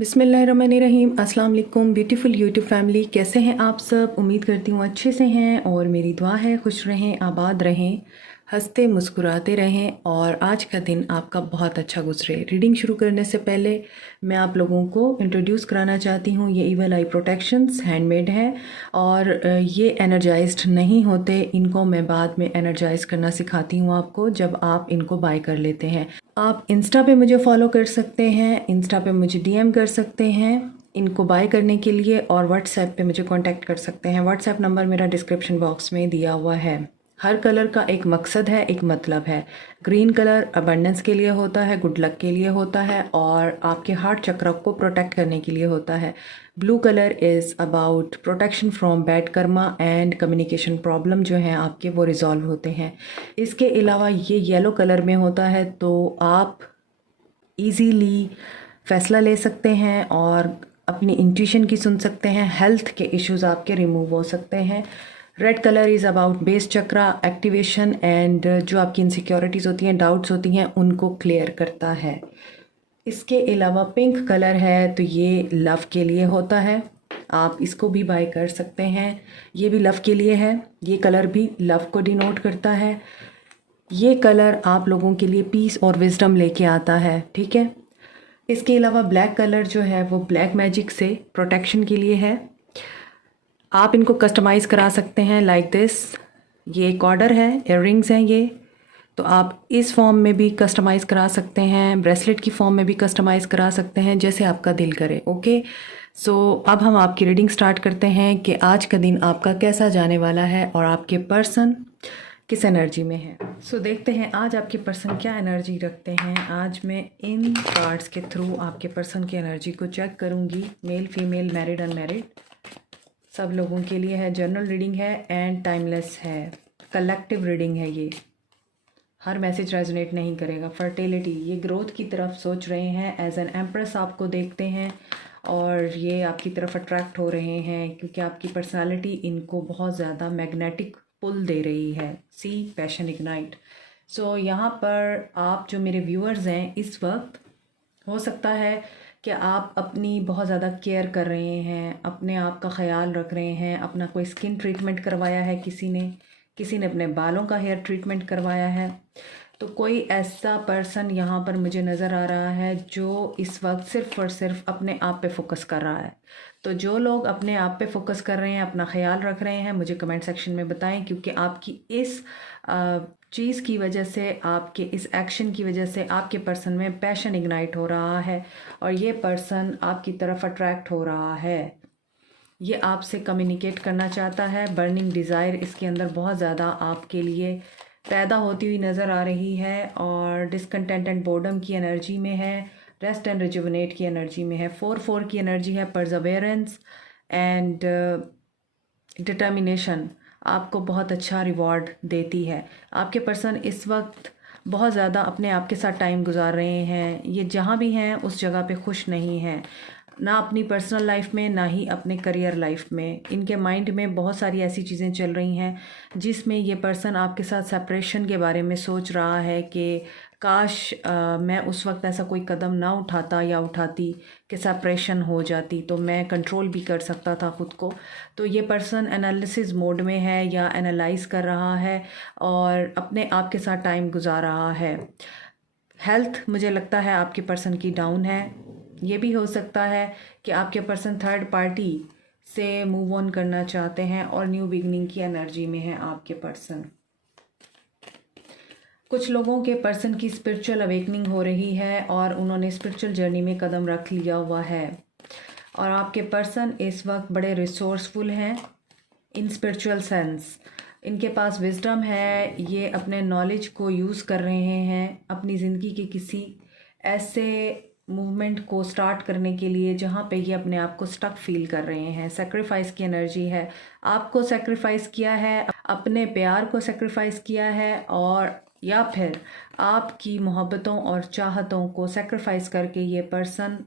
बिस्मिल्लाहिर्रहमानिर्रहीम। अस्सलाम वालेकुम ब्यूटीफुल यूट्यूब फैमिली, कैसे हैं आप सब? उम्मीद करती हूँ अच्छे से हैं और मेरी दुआ है खुश रहें, आबाद रहें, हंसते मुस्कुराते रहें और आज का दिन आपका बहुत अच्छा गुजरे। रीडिंग शुरू करने से पहले मैं आप लोगों को इंट्रोड्यूस कराना चाहती हूँ। ये इवल आई प्रोटेक्शंस हैंडमेड हैं और ये एनर्जाइज्ड नहीं होते। इनको मैं बाद में एनर्जाइज करना सिखाती हूँ आपको जब आप इनको बाय कर लेते हैं। आप इंस्टा पे मुझे फॉलो कर सकते हैं, इंस्टा पे मुझे डीएम कर सकते हैं इनको बाय करने के लिए और व्हाट्सएप पे मुझे कांटेक्ट कर सकते हैं। व्हाट्सएप नंबर मेरा डिस्क्रिप्शन बॉक्स में दिया हुआ है। हर कलर का एक मकसद है, एक मतलब है। ग्रीन कलर अबंडेंस के लिए होता है, गुड लक के लिए होता है और आपके हार्ट चक्र को प्रोटेक्ट करने के लिए होता है। Blue colour is about protection from bad Karma and communication problem जो हैं आपके वो रिजॉल्व होते हैं। इसके अलावा ये येलो कलर में होता है तो आप इजीली फैसला ले सकते हैं और अपनी इंट्यूशन की सुन सकते हैं। हेल्थ के इश्यूज आपके रिमूव हो सकते हैं। Red colour is about base chakra activation and जो आपकी इनसिक्योरिटीज़ होती हैं, डाउट्स होती हैं, उनको क्लियर करता है। इसके अलावा पिंक कलर है तो ये लव के लिए होता है, आप इसको भी बाय कर सकते हैं। ये भी लव के लिए है, ये कलर भी लव को डिनोट करता है। ये कलर आप लोगों के लिए पीस और विजडम लेके आता है, ठीक है। इसके अलावा ब्लैक कलर जो है वो ब्लैक मैजिक से प्रोटेक्शन के लिए है। आप इनको कस्टमाइज़ करा सकते हैं लाइक दिस। ये एक ऑर्डर है, इयररिंग्स हैं ये, तो आप इस फॉर्म में भी कस्टमाइज़ करा सकते हैं, ब्रेसलेट की फॉर्म में भी कस्टमाइज़ करा सकते हैं, जैसे आपका दिल करे। ओके, सो अब हम आपकी रीडिंग स्टार्ट करते हैं कि आज का दिन आपका कैसा जाने वाला है और आपके पर्सन किस एनर्जी में है। सो देखते हैं आज आपके पर्सन क्या एनर्जी रखते हैं। आज मैं इन कार्ड्स के थ्रू आपके पर्सन की एनर्जी को चेक करूँगी। मेल, फीमेल, मैरिड, अनमैरिड, सब लोगों के लिए है। जनरल रीडिंग है एंड टाइमलेस है, कलेक्टिव रीडिंग है। ये हर मैसेज रेजोनेट नहीं करेगा। फर्टिलिटी, ये ग्रोथ की तरफ सोच रहे हैं, एज एन एम्प्रेस आपको देखते हैं और ये आपकी तरफ अट्रैक्ट हो रहे हैं क्योंकि आपकी पर्सनालिटी इनको बहुत ज़्यादा मैग्नेटिक पुल दे रही है। सी पैशन इग्नाइट। सो यहाँ पर आप जो मेरे व्यूअर्स हैं इस वक्त, हो सकता है कि आप अपनी बहुत ज़्यादा केयर कर रहे हैं, अपने आप का ख्याल रख रहे हैं। अपना कोई स्किन ट्रीटमेंट करवाया है, किसी ने अपने बालों का हेयर ट्रीटमेंट करवाया है। तो कोई ऐसा पर्सन यहाँ पर मुझे नज़र आ रहा है जो इस वक्त सिर्फ़ और सिर्फ अपने आप पे फोकस कर रहा है। तो जो लोग अपने आप पे फोकस कर रहे हैं, अपना ख्याल रख रहे हैं, मुझे कमेंट सेक्शन में बताएं क्योंकि आपकी इस चीज़ की वजह से, आपके इस एक्शन की वजह से आपके पर्सन में पैशन इग्नाइट हो रहा है और ये पर्सन आपकी तरफ अट्रैक्ट हो रहा है। ये आपसे कम्युनिकेट करना चाहता है। बर्निंग डिज़ायर इसके अंदर बहुत ज़्यादा आपके लिए पैदा होती हुई नज़र आ रही है और डिसकंटेंट एंड बोर्डम की एनर्जी में है, रेस्ट एंड रिजुवनेट की एनर्जी में है। 4-4 की एनर्जी है, परजवेरेंस एंड डिटर्मिनेशन आपको बहुत अच्छा रिवॉर्ड देती है। आपके पर्सन इस वक्त बहुत ज़्यादा अपने आप के साथ टाइम गुजार रहे हैं। ये जहाँ भी हैं उस जगह पे खुश नहीं हैं, ना अपनी पर्सनल लाइफ में ना ही अपने करियर लाइफ में। इनके माइंड में बहुत सारी ऐसी चीज़ें चल रही हैं जिसमें ये पर्सन आपके साथ सेपरेशन के बारे में सोच रहा है कि काश मैं उस वक्त ऐसा कोई कदम ना उठाता या उठाती कि सेपरेशन हो जाती तो मैं कंट्रोल भी कर सकता था ख़ुद को। तो ये पर्सन एनालिसिस मोड में है या एनालाइज कर रहा है और अपने आप के साथ टाइम गुजार रहा है। हेल्थ मुझे लगता है आपके पर्सन की डाउन है। ये भी हो सकता है कि आपके पर्सन थर्ड पार्टी से मूव ऑन करना चाहते हैं और न्यू बिगनिंग की एनर्जी में है आपके पर्सन। कुछ लोगों के पर्सन की स्पिरिचुअल अवेकनिंग हो रही है और उन्होंने स्पिरिचुअल जर्नी में कदम रख लिया हुआ है और आपके पर्सन इस वक्त बड़े रिसोर्सफुल हैं इन स्पिरिचुअल सेंस। इनके पास विजडम है, ये अपने नॉलेज को यूज़ कर रहे हैं अपनी ज़िंदगी के किसी ऐसे मूवमेंट को स्टार्ट करने के लिए जहाँ पे ये अपने आप को स्टक फील कर रहे हैं। सेक्रीफाइस की एनर्जी है, आपको सेक्रीफाइस किया है, अपने प्यार को सेक्रीफाइस किया है और या फिर आपकी मोहब्बतों और चाहतों को सेक्रीफाइस करके ये पर्सन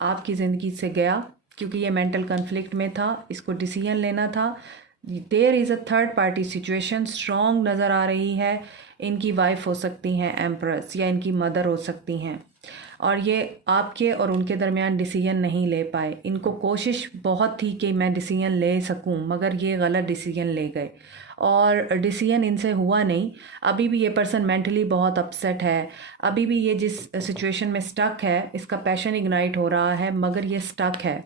आपकी ज़िंदगी से गया क्योंकि ये मेंटल कन्फ्लिक्ट में था, इसको डिसीजन लेना था। There is a third party situation strong नज़र आ रही है। इनकी वाइफ हो सकती हैं एम्प्रेस, या इनकी मदर हो सकती हैं, और ये आपके और उनके दरमियान डिसीजन नहीं ले पाए। इनको कोशिश बहुत थी कि मैं डिसीजन ले सकूं, मगर ये गलत डिसीजन ले गए और डिसीजन इनसे हुआ नहीं। अभी भी ये पर्सन मेंटली बहुत अपसेट है, अभी भी ये जिस सिचुएशन में स्टक है, इसका पैशन इग्नाइट हो रहा है मगर ये स्टक है।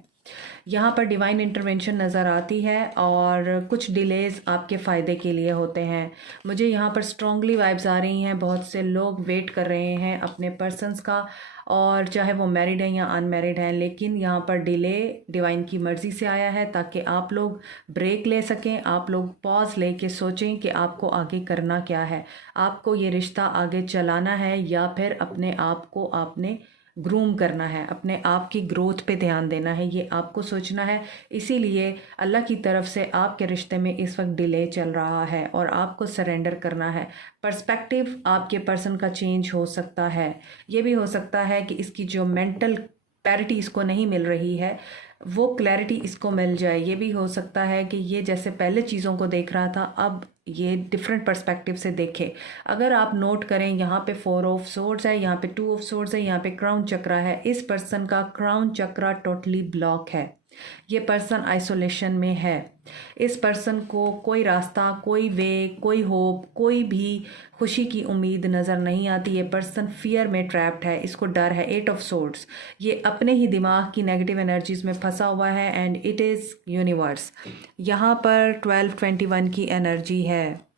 यहाँ पर डिवाइन इंटरवेंशन नज़र आती है और कुछ डिलेज़ आपके फ़ायदे के लिए होते हैं। मुझे यहाँ पर स्ट्रॉन्गली वाइब्स आ रही हैं, बहुत से लोग वेट कर रहे हैं अपने पर्सन्स का, और चाहे वो मैरिड हैं या अनमैरिड हैं, लेकिन यहाँ पर डिले डिवाइन की मर्ज़ी से आया है ताकि आप लोग ब्रेक ले सकें, आप लोग पॉज लेके सोचें कि आपको आगे करना क्या है, आपको ये रिश्ता आगे चलाना है या फिर अपने आप को आपने ग्रूम करना है, अपने आप की ग्रोथ पे ध्यान देना है, ये आपको सोचना है। इसीलिए अल्लाह की तरफ से आपके रिश्ते में इस वक्त डिले चल रहा है और आपको सरेंडर करना है। पर्सपेक्टिव आपके पर्सन का चेंज हो सकता है, ये भी हो सकता है कि इसकी जो मेंटल क्लैरिटी इसको नहीं मिल रही है वो क्लैरिटी इसको मिल जाए। ये भी हो सकता है कि ये जैसे पहले चीज़ों को देख रहा था अब ये डिफरेंट पर्सपेक्टिव से देखे। अगर आप नोट करें, यहाँ पे 4 ऑफ सोर्ड्स है, यहाँ पे 2 ऑफ सोर्ड्स है, यहाँ पे क्राउन चक्रा है। इस पर्सन का क्राउन चक्रा टोटली ब्लॉक है, ये पर्सन आइसोलेशन में है। इस पर्सन को कोई रास्ता, कोई वे, कोई होप, कोई भी खुशी की उम्मीद नज़र नहीं आती। ये पर्सन फियर में ट्रैप्ड है, इसको डर है। 8 ऑफ सोर्ड्स, ये अपने ही दिमाग की नेगेटिव एनर्जीज में फंसा हुआ है एंड इट इज़ यूनिवर्स। यहाँ पर 1221 की एनर्जी है।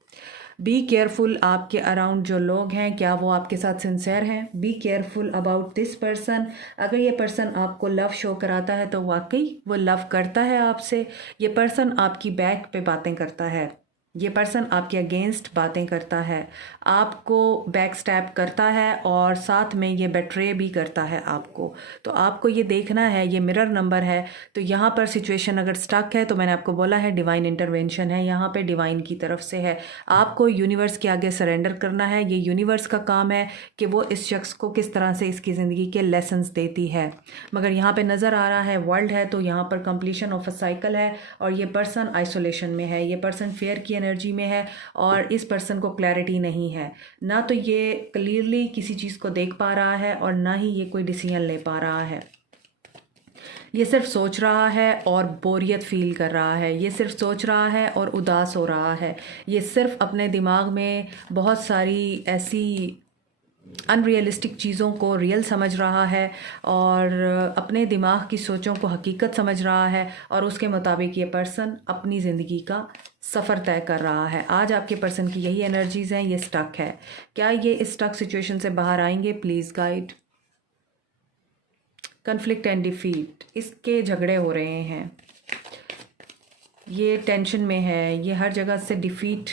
बी केयरफुल, आपके अराउंड जो लोग हैं क्या वो आपके साथ सिंसेयर हैं? Be careful about this person. अगर ये पर्सन आपको लव शो कराता है तो वाकई वो लव करता है आपसे। ये पर्सन आपकी बैक पे बातें करता है, ये पर्सन आपके अगेंस्ट बातें करता है, आपको बैक स्टैप करता है और साथ में ये बेट्रे भी करता है आपको। तो आपको ये देखना है, ये मिरर नंबर है। तो यहाँ पर सिचुएशन अगर स्टक है तो मैंने आपको बोला है डिवाइन इंटरवेंशन है, यहाँ पे डिवाइन की तरफ से है। आपको यूनिवर्स के आगे सरेंडर करना है। ये यूनिवर्स का काम है कि वो इस शख्स को किस तरह से इसकी ज़िंदगी के लेसन्स देती है। मगर यहाँ पर नज़र आ रहा है वर्ल्ड है, तो यहाँ पर कंप्लीशन ऑफ अ साइकिल है और ये पर्सन आइसोलेशन में है, ये पर्सन फेयर की एनर्जी में है और इस पर्सन को क्लैरिटी नहीं है। ना तो ये क्लियरली किसी चीज़ को देख पा रहा है और ना ही ये कोई डिसीजन ले पा रहा है। ये सिर्फ सोच रहा है और बोरियत फील कर रहा है, ये सिर्फ सोच रहा है और उदास हो रहा है। ये सिर्फ अपने दिमाग में बहुत सारी ऐसी अनरियलिस्टिक चीज़ों को रियल समझ रहा है और अपने दिमाग की सोचों को हकीकत समझ रहा है और उसके मुताबिक ये पर्सन अपनी ज़िंदगी का सफ़र तय कर रहा है। आज आपके पर्सन की यही एनर्जीज़ हैं, ये स्टक है। क्या ये इस स्टक सिचुएशन से बाहर आएंगे? Please guide. Conflict and defeat, इसके झगड़े हो रहे हैं, ये टेंशन में है, ये हर जगह से डिफीट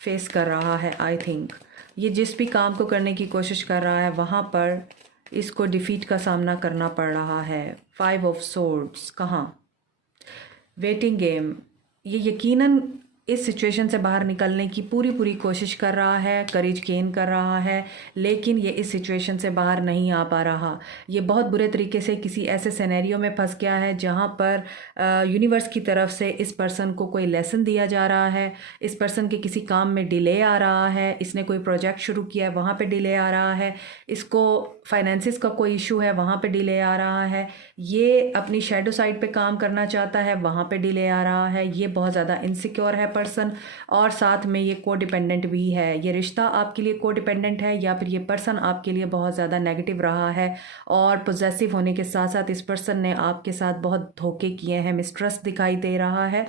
फेस कर रहा है। आई थिंक ये जिस भी काम को करने की कोशिश कर रहा है वहाँ पर इसको डिफीट का सामना करना पड़ रहा है। 5 ऑफ सोर्ड्स, कहाँ? वेटिंग गेम, ये यकीनन इस सिचुएशन से बाहर निकलने की पूरी कोशिश कर रहा है, करेज गेन कर रहा है, लेकिन ये इस सिचुएशन से बाहर नहीं आ पा रहा। ये बहुत बुरे तरीके से किसी ऐसे सिनेरियो में फंस गया है जहाँ पर यूनिवर्स की तरफ से इस पर्सन को कोई लेसन दिया जा रहा है, इस पर्सन के किसी काम में डिले आ रहा है, इसने कोई प्रोजेक्ट शुरू किया है वहाँ पे डिले आ रहा है, इसको फाइनेंसिस का कोई इशू है वहाँ पे डिले आ रहा है, ये अपनी शैडो साइड पे काम करना चाहता है वहाँ पे डिले आ रहा है, ये बहुत ज़्यादा इनसिक्योर है पर्सन और साथ में ये को डिपेंडेंट भी है। ये रिश्ता आपके लिए को डिपेंडेंट है या फिर ये पर्सन आपके लिए बहुत ज़्यादा नेगेटिव रहा है और पोजेसिव होने के साथ साथ इस पर्सन ने आपके साथ बहुत धोखे किए हैं, मिसट्रस्ट दिखाई दे रहा है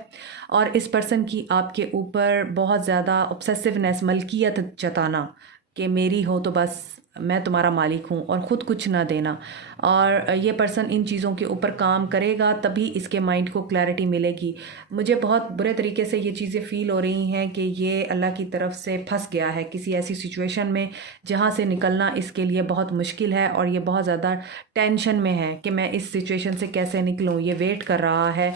और इस पर्सन की आपके ऊपर बहुत ज़्यादा ऑब्सेसिवनेस, मलकियत जताना कि मेरी हो तो बस मैं तुम्हारा मालिक हूँ और ख़ुद कुछ ना देना। और ये पर्सन इन चीज़ों के ऊपर काम करेगा तभी इसके माइंड को क्लैरिटी मिलेगी। मुझे बहुत बुरे तरीके से ये चीज़ें फ़ील हो रही हैं कि ये अल्लाह की तरफ से फंस गया है किसी ऐसी सिचुएशन में जहाँ से निकलना इसके लिए बहुत मुश्किल है और ये बहुत ज़्यादा टेंशन में है कि मैं इस सिचुएशन से कैसे निकलूँ। ये वेट कर रहा है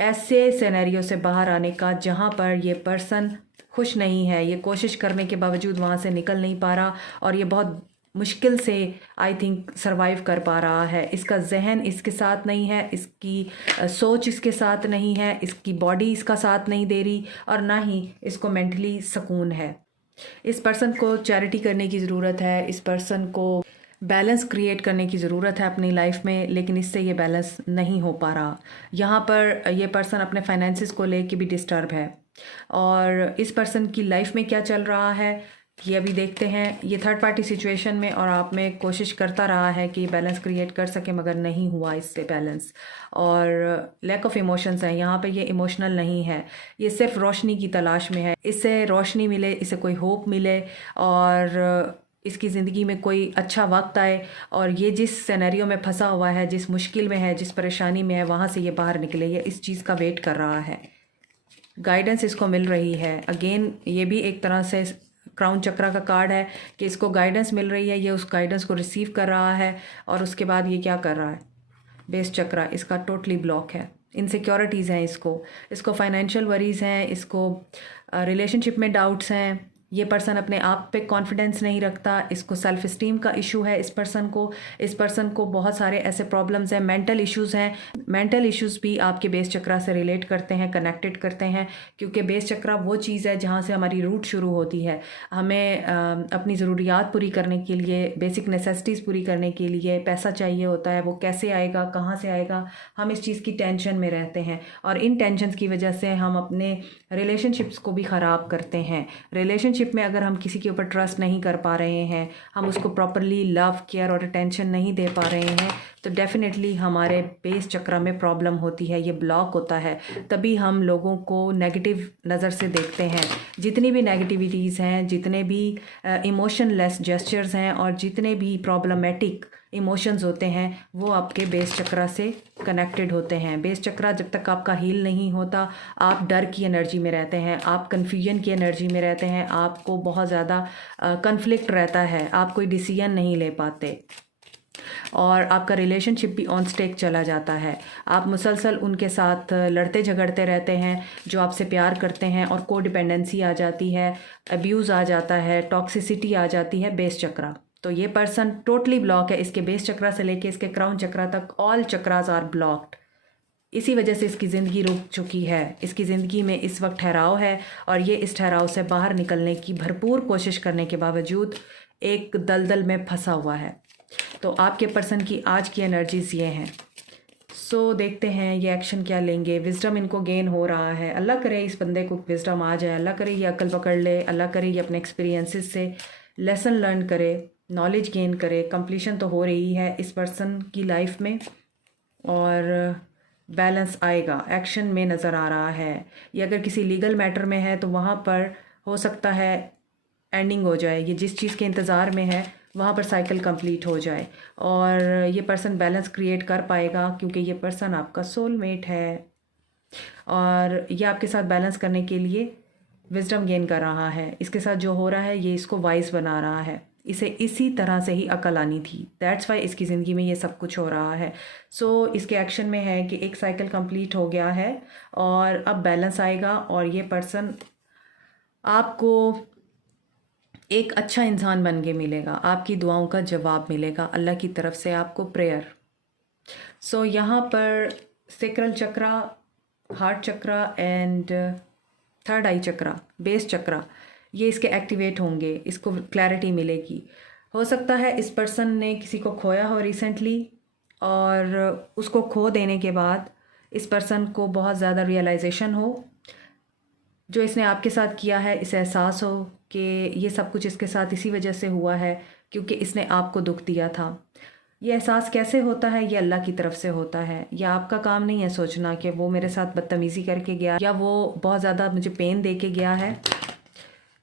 ऐसे सिनेरियो से बाहर आने का जहाँ पर ये पर्सन खुश नहीं है, ये कोशिश करने के बावजूद वहाँ से निकल नहीं पा रहा और ये बहुत मुश्किल से आई थिंक सरवाइव कर पा रहा है। इसका जहन इसके साथ नहीं है, इसकी सोच इसके साथ नहीं है, इसकी बॉडी इसका साथ नहीं दे रही और ना ही इसको मेंटली सुकून है। इस पर्सन को चैरिटी करने की ज़रूरत है, इस पर्सन को बैलेंस क्रिएट करने की ज़रूरत है अपनी लाइफ में, लेकिन इससे ये बैलेंस नहीं हो पा रहा। यहाँ पर ये पर्सन अपने फाइनेंसिस को लेके भी डिस्टर्ब है, और इस पर्सन की लाइफ में क्या चल रहा है ये अभी देखते हैं। ये थर्ड पार्टी सिचुएशन में और आप में कोशिश करता रहा है कि बैलेंस क्रिएट कर सके, मगर नहीं हुआ इससे बैलेंस, और लैक ऑफ इमोशंस है यहाँ पे। ये इमोशनल नहीं है, ये सिर्फ रोशनी की तलाश में है। इससे रोशनी मिले, इसे कोई होप मिले, और इसकी ज़िंदगी में कोई अच्छा वक्त आए, और ये जिस सिनेरियो में फंसा हुआ है, जिस मुश्किल में है, जिस परेशानी में है, वहाँ से ये बाहर निकले। ये इस चीज़ का वेट कर रहा है, गाइडेंस इसको मिल रही है। अगेन ये भी एक तरह से क्राउन चक्रा का कार्ड है कि इसको गाइडेंस मिल रही है, ये उस गाइडेंस को रिसीव कर रहा है, और उसके बाद ये क्या कर रहा है, बेस चक्रा इसका टोटली ब्लॉक है। इनसिक्योरिटीज़ हैं इसको फाइनेंशियल वरीज़ हैं, इसको रिलेशनशिप में डाउट्स हैं, ये पर्सन अपने आप पे कॉन्फिडेंस नहीं रखता, इसको सेल्फ इस्टीम का इशू है। इस पर्सन को बहुत सारे ऐसे प्रॉब्लम्स हैं, मेंटल इश्यूज़ हैं। मेंटल इश्यूज़ भी आपके बेस चक्रा से रिलेट करते हैं, कनेक्टेड करते हैं, क्योंकि बेस चक्रा वो चीज़ है जहाँ से हमारी रूट शुरू होती है। हमें अपनी ज़रूरियात पूरी करने के लिए, बेसिक नेसेसिटीज़ पूरी करने के लिए पैसा चाहिए होता है। वो कैसे आएगा, कहाँ से आएगा, हम इस चीज़ की टेंशन में रहते हैं, और इन टेंशन की वजह से हम अपने रिलेशनशिप्स को भी ख़राब करते हैं। रिलेशनशिप में अगर हम किसी के ऊपर ट्रस्ट नहीं कर पा रहे हैं, हम उसको प्रॉपरली लव, केयर और अटेंशन नहीं दे पा रहे हैं, तो डेफिनेटली हमारे बेस चक्र में प्रॉब्लम होती है, ये ब्लॉक होता है। तभी हम लोगों को नेगेटिव नज़र से देखते हैं। जितनी भी नेगेटिविटीज़ हैं, जितने भी इमोशनलेस जेस्चर्स हैं, और जितने भी प्रॉब्लमेटिक इमोशंस होते हैं, वो आपके बेस चक्रा से कनेक्टेड होते हैं। बेस चक्रा जब तक आपका हील नहीं होता, आप डर की एनर्जी में रहते हैं, आप कन्फ्यूजन की एनर्जी में रहते हैं, आपको बहुत ज़्यादा कन्फ्लिक्ट रहता है, आप कोई डिसीजन नहीं ले पाते, और आपका रिलेशनशिप भी ऑन स्टेक चला जाता है। आप मुसलसल उनके साथ लड़ते झगड़ते रहते हैं जो आपसे प्यार करते हैं, और को डिपेंडेंसी आ जाती है, अब्यूज़ आ जाता है, टॉक्सिसिटी आ जाती है, बेस चक्रा। तो ये पर्सन टोटली ब्लॉक है। इसके बेस चक्रा से लेके इसके क्राउन चक्रा तक ऑल चक्रास आर ब्लॉक्ड। इसी वजह से इसकी ज़िंदगी रुक चुकी है। इसकी ज़िंदगी में इस वक्त ठहराव है, और ये इस ठहराव से बाहर निकलने की भरपूर कोशिश करने के बावजूद एक दलदल में फंसा हुआ है। तो आपके पर्सन की आज की एनर्जीज ये हैं। सो देखते हैं ये एक्शन क्या लेंगे। विजडम इनको गेन हो रहा है। अल्लाह करे इस बंदे को विजडम आ जाए, अल्लाह करे ये अकल पकड़ ले, अल्लाह करे ये अपने एक्सपीरियंसेस से लेसन लर्न करे, नॉलेज गेन करे। कंप्लीशन तो हो रही है इस पर्सन की लाइफ में, और बैलेंस आएगा, एक्शन में नज़र आ रहा है। ये अगर किसी लीगल मैटर में है तो वहाँ पर हो सकता है एंडिंग हो जाए। ये जिस चीज़ के इंतज़ार में है वहाँ पर साइकिल कंप्लीट हो जाए, और ये पर्सन बैलेंस क्रिएट कर पाएगा, क्योंकि ये पर्सन आपका सोलमेट है, और ये आपके साथ बैलेंस करने के लिए विजडम गेन कर रहा है। इसके साथ जो हो रहा है ये इसको वाइज बना रहा है। इसे इसी तरह से ही अकल आनी थी, दैट्स वाई इसकी ज़िंदगी में ये सब कुछ हो रहा है। सो इसके एक्शन में है कि एक साइकिल कंप्लीट हो गया है, और अब बैलेंस आएगा, और ये पर्सन आपको एक अच्छा इंसान बन के मिलेगा, आपकी दुआओं का जवाब मिलेगा अल्लाह की तरफ से आपको, प्रेयर। सो यहाँ पर sacral chakra, heart chakra and third eye chakra, base chakra, ये इसके एक्टिवेट होंगे, इसको क्लैरिटी मिलेगी। हो सकता है इस पर्सन ने किसी को खोया हो रिसेंटली, और उसको खो देने के बाद इस पर्सन को बहुत ज़्यादा रियलाइजेशन हो, जो इसने आपके साथ किया है इसे एहसास हो कि ये सब कुछ इसके साथ इसी वजह से हुआ है क्योंकि इसने आपको दुख दिया था। ये एहसास कैसे होता है? ये अल्लाह की तरफ से होता है। या आपका काम नहीं है सोचना कि वो मेरे साथ बदतमीज़ी करके गया या वो बहुत ज़्यादा मुझे पेन दे के गया है,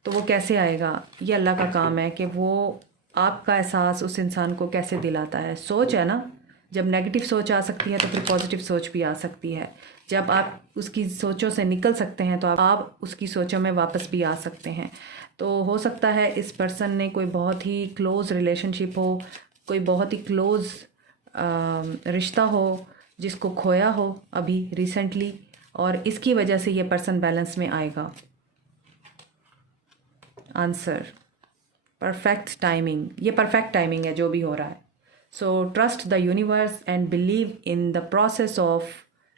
तो वो कैसे आएगा। ये अल्लाह का काम है कि वो आपका एहसास उस इंसान को कैसे दिलाता है। सोच है ना, जब नेगेटिव सोच आ सकती है तो फिर पॉजिटिव सोच भी आ सकती है। जब आप उसकी सोचों से निकल सकते हैं तो आप उसकी सोचों में वापस भी आ सकते हैं। तो हो सकता है इस पर्सन ने कोई बहुत ही क्लोज़ रिलेशनशिप हो, कोई बहुत ही क्लोज़ रिश्ता हो जिसको खोया हो अभी रिसेंटली, और इसकी वजह से ये पर्सन बैलेंस में आएगा। आंसर परफेक्ट टाइमिंग, ये परफेक्ट टाइमिंग है जो भी हो रहा है। So trust the universe and believe in the process of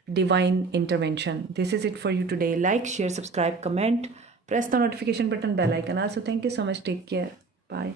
divine intervention. This is it for you today. Like, share, subscribe, comment. press the notification button, bell icon also. Thank you so much. Take care. Bye.